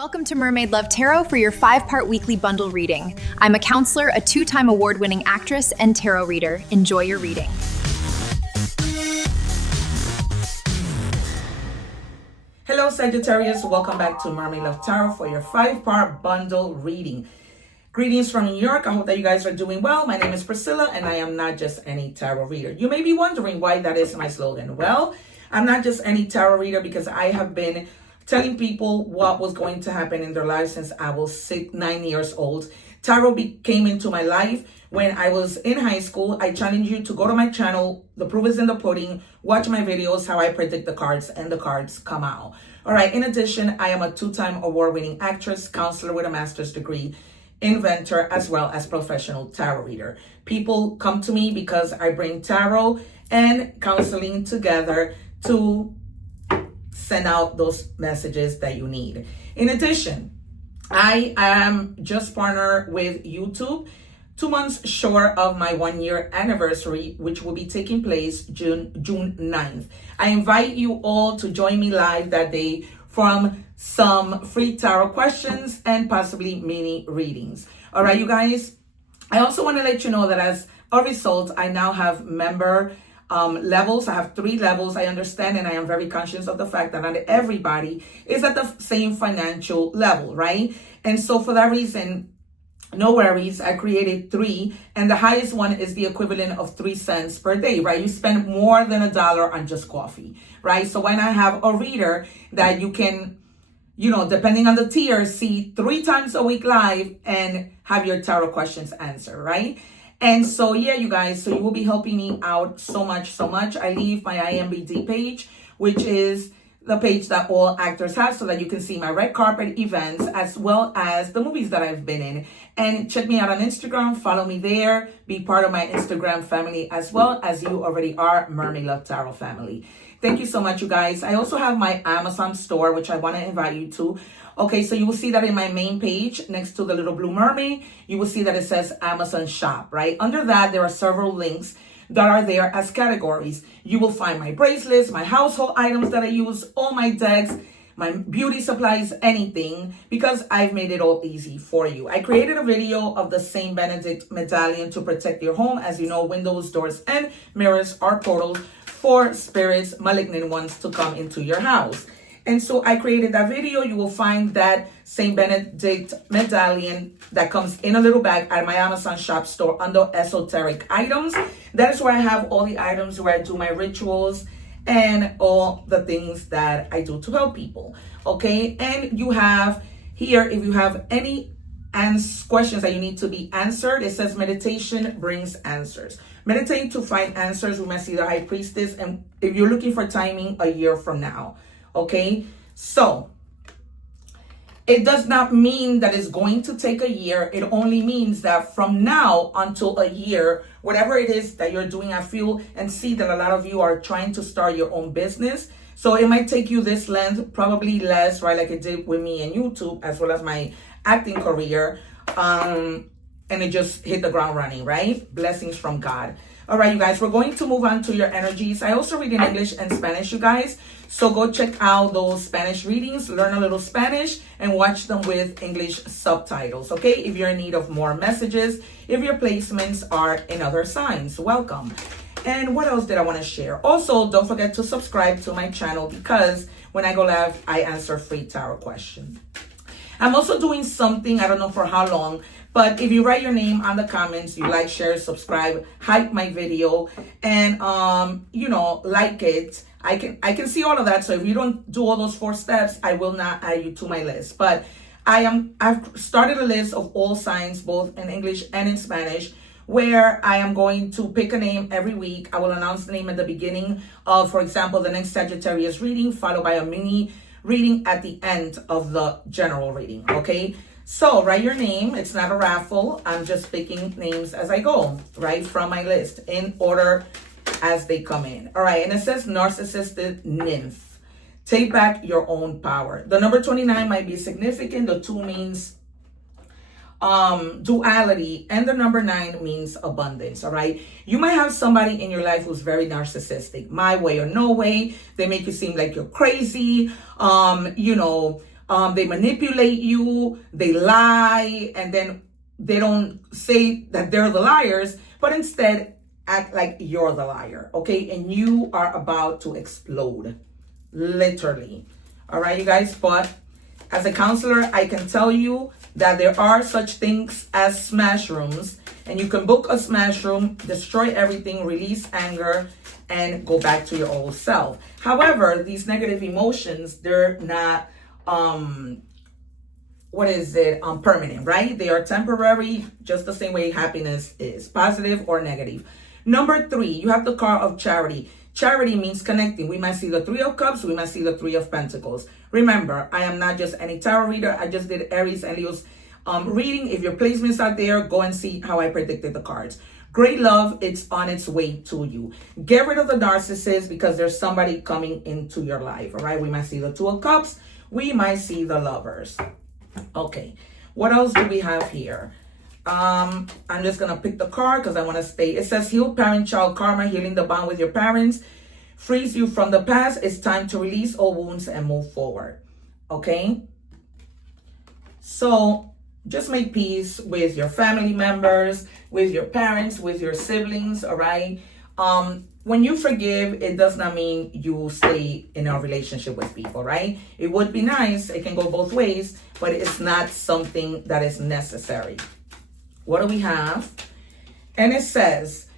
Welcome to Mermaid Love Tarot for your 5-part weekly bundle reading. I'm a counselor, a 2-time award-winning actress, and tarot reader. Enjoy your reading. Hello Sagittarius, welcome back to Mermaid Love Tarot for your 5-part bundle reading. Greetings from New York. I hope that you guys are doing well. My name is Priscilla and I am not just any tarot reader. You may be wondering why that is my slogan. Well, I'm not just any tarot reader because I have been telling people what was going to happen in their lives since I was 9 years old. Tarot came into my life when I was in high school. I challenge you to go to my channel. The proof is in the pudding. Watch my videos, how I predict the cards, and the cards come out. All right. In addition, I am a 2-time award-winning actress, counselor with a master's degree, inventor, as well as professional tarot reader. People come to me because I bring tarot and counseling together to send out those messages that you need. In addition, I am just partnered with YouTube, 2 months short of my 1-year anniversary, which will be taking place June 9th. I invite you all to join me live that day from some free tarot questions and possibly mini readings. All right, you guys. I also want to let you know that as a result, I now have member levels. I have 3 levels. I understand and I am very conscious of the fact that not everybody is at the same financial level, right? And so for that reason, no worries, I created 3, and the highest one is the equivalent of 3 cents per day, right? You spend more than $1 on just coffee, right? So when I have a reader that you can, depending on the tier, see 3 times a week live and have your tarot questions answered, right? And so, yeah, you guys, so you will be helping me out so much. I leave my IMDB page, which is the page that all actors have, so that you can see my red carpet events as well as the movies that I've been in. And check me out on Instagram, follow me there, be part of my Instagram family as well as you already are, Mermaid Love Tarot family. Thank you so much, you guys. I also have my Amazon store, which I want to invite you to. Okay, so you will see that in my main page next to the little blue mermaid, you will see that it says Amazon shop, right? Under that, there are several links that are there as categories. You will find my bracelets, my household items that I use, all my decks, my beauty supplies, anything, because I've made it all easy for you. I created a video of the Saint Benedict medallion to protect your home. As you know, windows, doors, and mirrors are portals for spirits, malignant ones, to come into your house. And so I created that video. You will find that Saint Benedict medallion that comes in a little bag at my Amazon shop store under esoteric items. That is where I have all the items where I do my rituals and all the things that I do to help people. Okay. And you have here, if you have any questions that you need to be answered, it says meditation brings answers. Meditate to find answers. We might see the high priestess. And if you're looking for timing, a year from now. Okay, so it does not mean that it's going to take a year. It only means that from now until a year, whatever it is that you're doing, I feel and see that a lot of you are trying to start your own business. So it might take you this length, probably less, right? Like it did with me and YouTube, as well as my acting career. And it just hit the ground running, right? Blessings from God. All right, you guys, we're going to move on to your energies. I also read in English and Spanish, you guys. So go check out those Spanish readings, learn a little Spanish, and watch them with English subtitles, okay? If you're in need of more messages, if your placements are in other signs, welcome. And what else did I want to share? Also, don't forget to subscribe to my channel because when I go live, I answer free tarot questions. I'm also doing something, I don't know for how long, but if you write your name on the comments, you like, share, subscribe, hype my video, and like it, I can see all of that. So if you don't do all those 4 steps, I will not add you to my list. But I've started a list of all signs, both in English and in Spanish, where I am going to pick a name every week. I will announce the name at the beginning of, for example, the next Sagittarius reading, followed by a mini reading at the end of the general reading. Okay. So write your name. It's not a raffle. I'm just picking names as I go, right, from my list in order as they come in. All right. And it says narcissistic nymph. Take back your own power. The number 29 might be significant. The 2 means duality, and the number 9 means abundance. All right. You might have somebody in your life who's very narcissistic, my way or no way. They make you seem like you're crazy. They manipulate you, they lie, and then they don't say that they're the liars, but instead act like you're the liar, okay? And you are about to explode, literally. All right, you guys, but as a counselor, I can tell you that there are such things as smash rooms, and you can book a smash room, destroy everything, release anger, and go back to your old self. However, these negative emotions, they're not, permanent, right? They are temporary, just the same way happiness is, positive or negative. Number 3, you have the card of charity. Charity means connecting. We might see the 3 of Cups, we might see the 3 of Pentacles. Remember, I am not just any tarot reader. I just did Aries and Leo's reading. If your placements are there, go and see how I predicted the cards. Great love, it's on its way to you. Get rid of the narcissist because there's somebody coming into your life, all right? We might see the 2 of Cups. We might see the Lovers. Okay, what else do we have here? I'm just going to pick the card because I want to stay. It says heal parent-child karma, healing the bond with your parents. Frees you from the past. It's time to release all wounds and move forward. Okay? So just make peace with your family members, with your parents, with your siblings, all right? When you forgive, it does not mean you stay in a relationship with people, right? It would be nice. It can go both ways, but it's not something that is necessary. What do we have? And it says,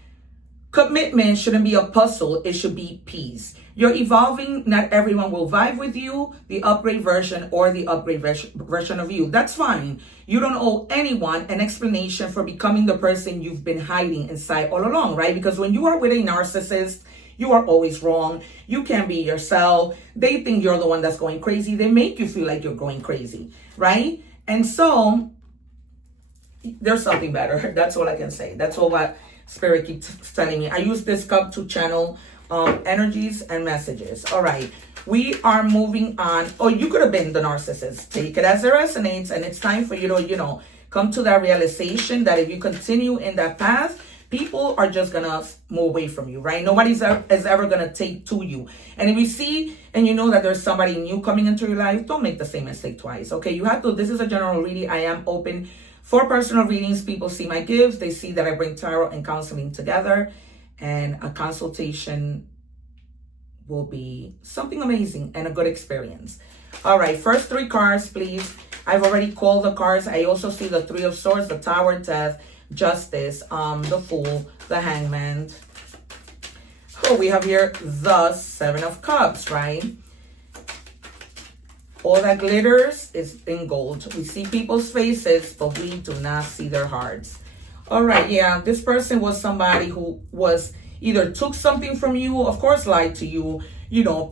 commitment shouldn't be a puzzle. It should be peace. You're evolving. Not everyone will vibe with you, the upgrade version or the upgrade version of you. That's fine. You don't owe anyone an explanation for becoming the person you've been hiding inside all along, right? Because when you are with a narcissist, you are always wrong. You can't be yourself. They think you're the one that's going crazy. They make you feel like you're going crazy, right? And so there's something better. That's all I can say. That's all what Spirit keeps telling me. I use this cup to channel energies and messages. All right, we are moving on. Oh, you could have been the narcissist. Take it as it resonates, and it's time for you to, come to that realization that if you continue in that path, people are just gonna move away from you, right? Nobody's ever gonna take to you. And if you see and you know that there's somebody new coming into your life, don't make the same mistake twice, okay? You have to. This is a general reading. I am open for personal readings. People see my gifts. They see that I bring tarot and counseling together. And a consultation will be something amazing and a good experience. All right, first 3 cards, please. I've already called the cards. I also see the 3 of Swords, the Tower, Death, Justice, the Fool, the Hangman. Oh, we have here the 7 of Cups, right? All that glitters is in gold. We see people's faces, but we do not see their hearts. All right, yeah, this person was somebody who was either took something from you, of course lied to you,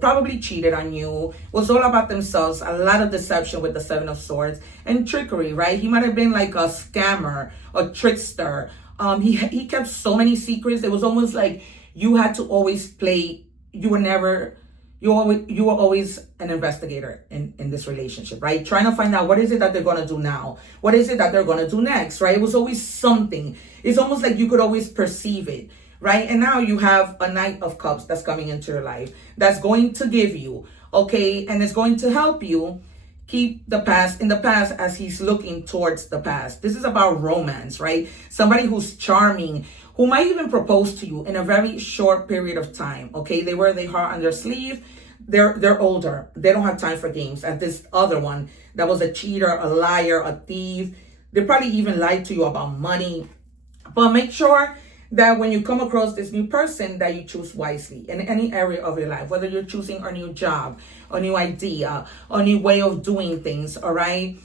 probably cheated on you, was all about themselves, a lot of deception with the 7 of Swords, and trickery, right? He might have been like a scammer, a trickster. He kept so many secrets. It was almost like you had to always play, you were always an investigator in this relationship, right? Trying to find out what is it that they're going to do now? What is it that they're going to do next, right? It was always something. It's almost like you could always perceive it, right? And now you have a Knight of Cups that's coming into your life that's going to give you, okay? And it's going to help you keep the past in the past as he's looking towards the past. This is about romance, right? Somebody who's charming, who might even propose to you in a very short period of time, okay? They wear their heart on their sleeve. They're older. They don't have time for games. And this other one that was a cheater, a liar, a thief. They probably even lied to you about money. But make sure that when you come across this new person that you choose wisely in any area of your life, whether you're choosing a new job, a new idea, a new way of doing things, all right?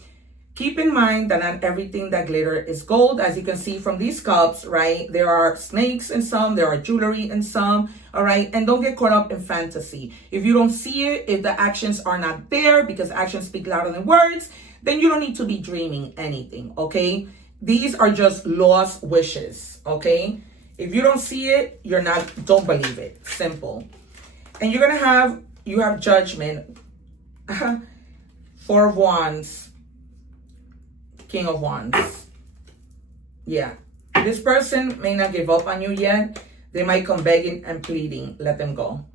Keep in mind that not everything that glitter is gold. As you can see from these cups, right? There are snakes in some, there are jewelry in some, all right? And don't get caught up in fantasy. If you don't see it, if the actions are not there, because actions speak louder than words, then you don't need to be dreaming anything, okay? These are just lost wishes, okay? If you don't see it, don't believe it. Simple. And you have Judgment, 4 of Wands, King of Wands. Yeah. This person may not give up on you yet. They might come begging and pleading. Let them go.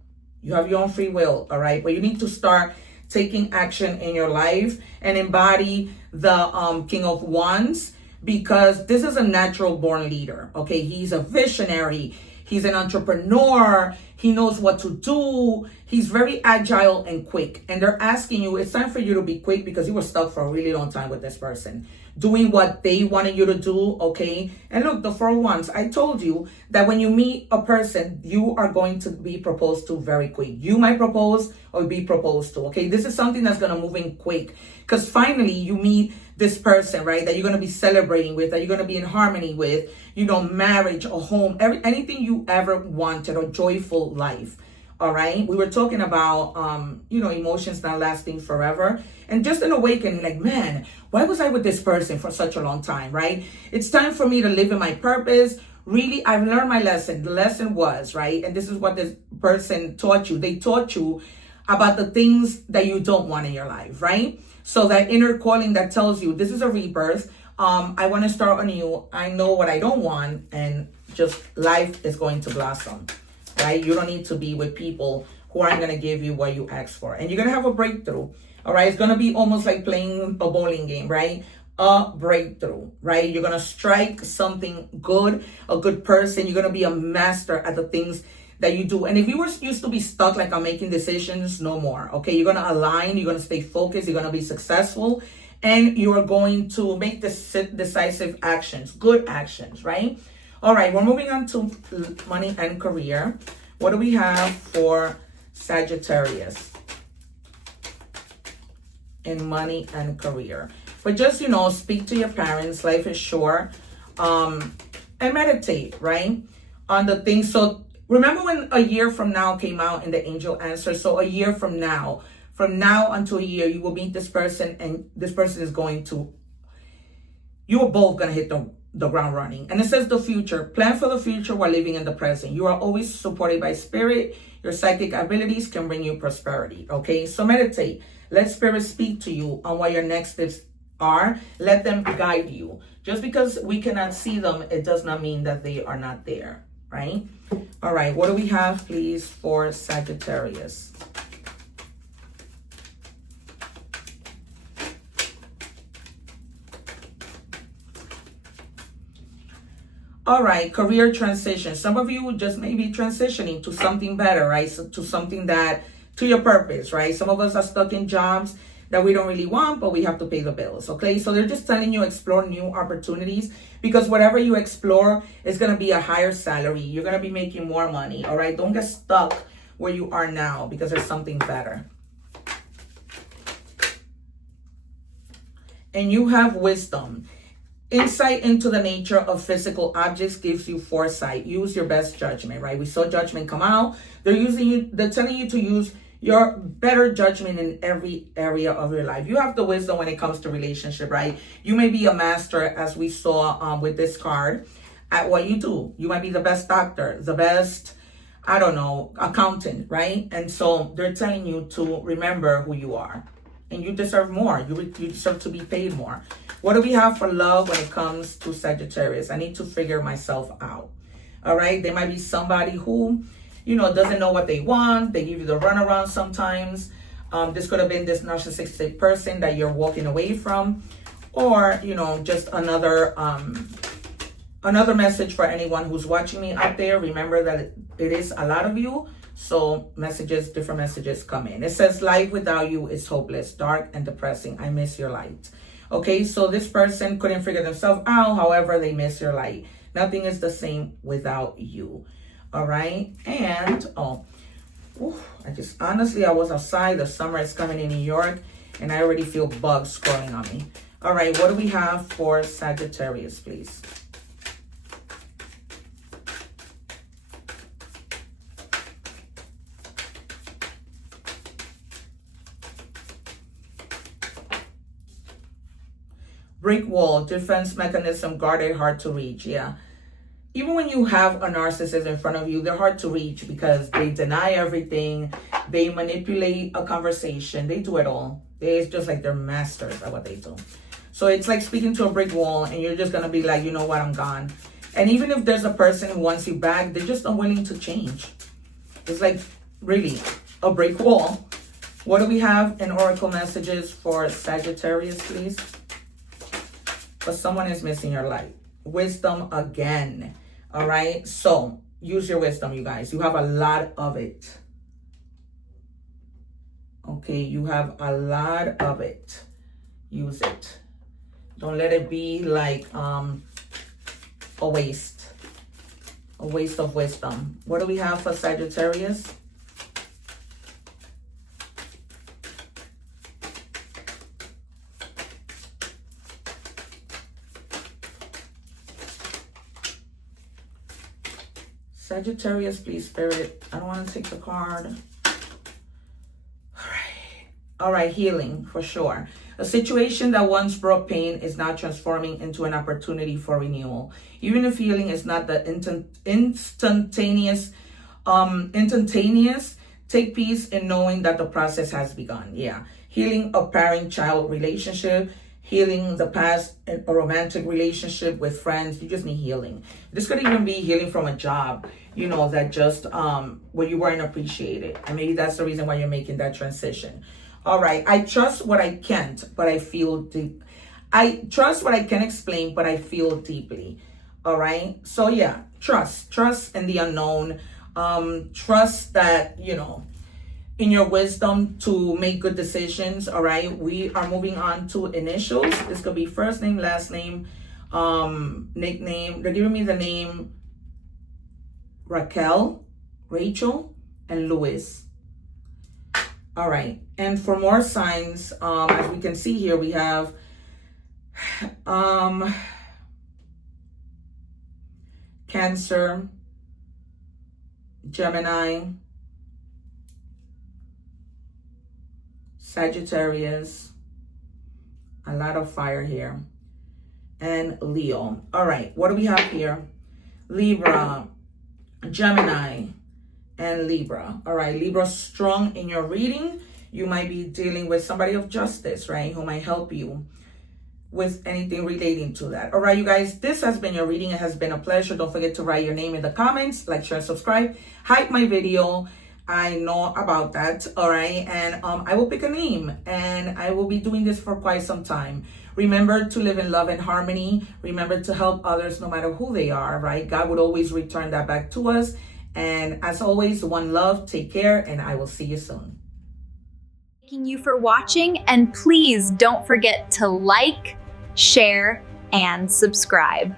You have your own free will, all right? But you need to start taking action in your life and embody the King of Wands, because this is a natural born leader. Okay, he's a visionary. He's an entrepreneur. He knows what to do. He's very agile and quick. And they're asking you, it's time for you to be quick because you were stuck for a really long time with this person, doing what they wanted you to do, okay? And look, the 4 of Wands, I told you that when you meet a person, you are going to be proposed to very quick. You might propose or be proposed to, okay? This is something that's going to move in quick because finally you meet this person, right, that you're going to be celebrating with, that you're going to be in harmony with, you know, marriage, a home, anything you ever wanted, a joyful life. All right. We were talking about, you know, emotions not lasting forever, and just an awakening, like, man, why was I with this person for such a long time? Right. It's time for me to live in my purpose. Really, I've learned my lesson. The lesson was, right, and this is what this person taught you. They taught you about the things that you don't want in your life, right? So that inner calling that tells you this is a rebirth. I want to start anew. I know what I don't want, and just life is going to blossom, right? You don't need to be with people who aren't going to give you what you asked for, and you're going to have a breakthrough. All right, it's going to be almost like playing a bowling game, right? A breakthrough, right? You're going to strike something good, a good person. You're going to be a master at the things that you do. And if you were used to be stuck, like I'm making decisions, no more. Okay, you're going to align, you're going to stay focused, you're going to be successful, and you are going to make decisive actions, good actions, right? All right, we're moving on to money and career. What do we have for Sagittarius in money and career? But just, you know, speak to your parents. Life is short. And meditate, right, on the things. So remember when a year from now came out in the angel answer? So a year from now until a year, you will meet this person, and this person is going to, you are both going to hit the ground running. And it says the future. Plan for the future while living in the present. You are always supported by spirit. Your psychic abilities can bring you prosperity. Okay, so meditate. Let spirit speak to you on what your next steps are. Let them guide you. Just because we cannot see them, it does not mean that they are not there, right? All right, what do we have, please, for Sagittarius? All right, career transition. Some of you just may be transitioning to something better, right? So to something that, to your purpose, right? Some of us are stuck in jobs that we don't really want, but we have to pay the bills, okay? So they're just telling you explore new opportunities, because whatever you explore is going to be a higher salary. You're going to be making more money, all right? Don't get stuck where you are now, because there's something better. And you have wisdom. Insight into the nature of physical objects gives you foresight. Use your best judgment, right? We saw judgment come out. They're telling you to use your better judgment in every area of your life. You have the wisdom when it comes to relationship, right? You may be a master, as we saw with this card, at what you do. You might be the best doctor, the best, I don't know, accountant, right? And so they're telling you to remember who you are. And you deserve more. You deserve to be paid more. What do we have for love when it comes to Sagittarius? I need to figure myself out. All right? There might be somebody who, you know, doesn't know what they want. They give you the runaround sometimes. This could have been this narcissistic person that you're walking away from. Or, you know, just another message for anyone who's watching me out there. Remember that it is a lot of you. So different messages come in. It says, life without you is hopeless, dark and depressing. I miss your light. Okay, so this person couldn't figure themselves out. However, they miss your light. Nothing is the same without you. All right. And, I was outside. The summer is coming in New York, and I already feel bugs crawling on me. All right. What do we have for Sagittarius, please? Brick wall, defense mechanism, guarded, hard to reach. Yeah. Even when you have a narcissist in front of you, they're hard to reach because they deny everything. They manipulate a conversation. They do it all. It's just like they're masters at what they do. So it's like speaking to a brick wall, and you're just going to be like, you know what, I'm gone. And even if there's a person who wants you back, they're just unwilling to change. It's like really a brick wall. What do we have in oracle messages for Sagittarius, please? But someone is missing your light. Wisdom again. All right. So use your wisdom, you guys. You have a lot of it. Okay. You have a lot of it. Use it. Don't let it be like a waste of wisdom. What do we have for Sagittarius? Sagittarius, please, Spirit. I don't want to take the card. All right, healing for sure. A situation that once brought pain is now transforming into an opportunity for renewal. Even if healing is not the instantaneous, take peace in knowing that the process has begun. Yeah, healing a parent-child relationship, healing the past in a romantic relationship with friends. You just need healing. This could even be healing from a job, you know, that just where you weren't appreciated, and maybe that's the reason why you're making that transition. All right. I trust what I can't, but I feel deep. I trust what I can explain, but I feel deeply. All right. So yeah, trust in the unknown. Trust that, you know, in your wisdom to make good decisions. All right. We are moving on to initials. This could be first name, last name, nickname. They're giving me the name Raquel, Rachel, and Louis. All right. And for more signs, as we can see here, we have Cancer, Gemini, Sagittarius, a lot of fire here, and Leo. All right. What do we have here? Libra, Gemini, and Libra. All right, Libra, strong in your reading. You might be dealing with somebody of justice, right, who might help you with anything relating to that. All right, you guys, this has been your reading. It has been a pleasure. Don't forget to write your name in the comments, like, share, subscribe, hype my video. I know about that. All right, and I will pick a name, and I will be doing this for quite some time. Remember to live in love and harmony. Remember to help others no matter who they are, right? God would always return that back to us. And as always, one love, take care, and I will see you soon. Thanking you for watching, and please don't forget to like, share, and subscribe.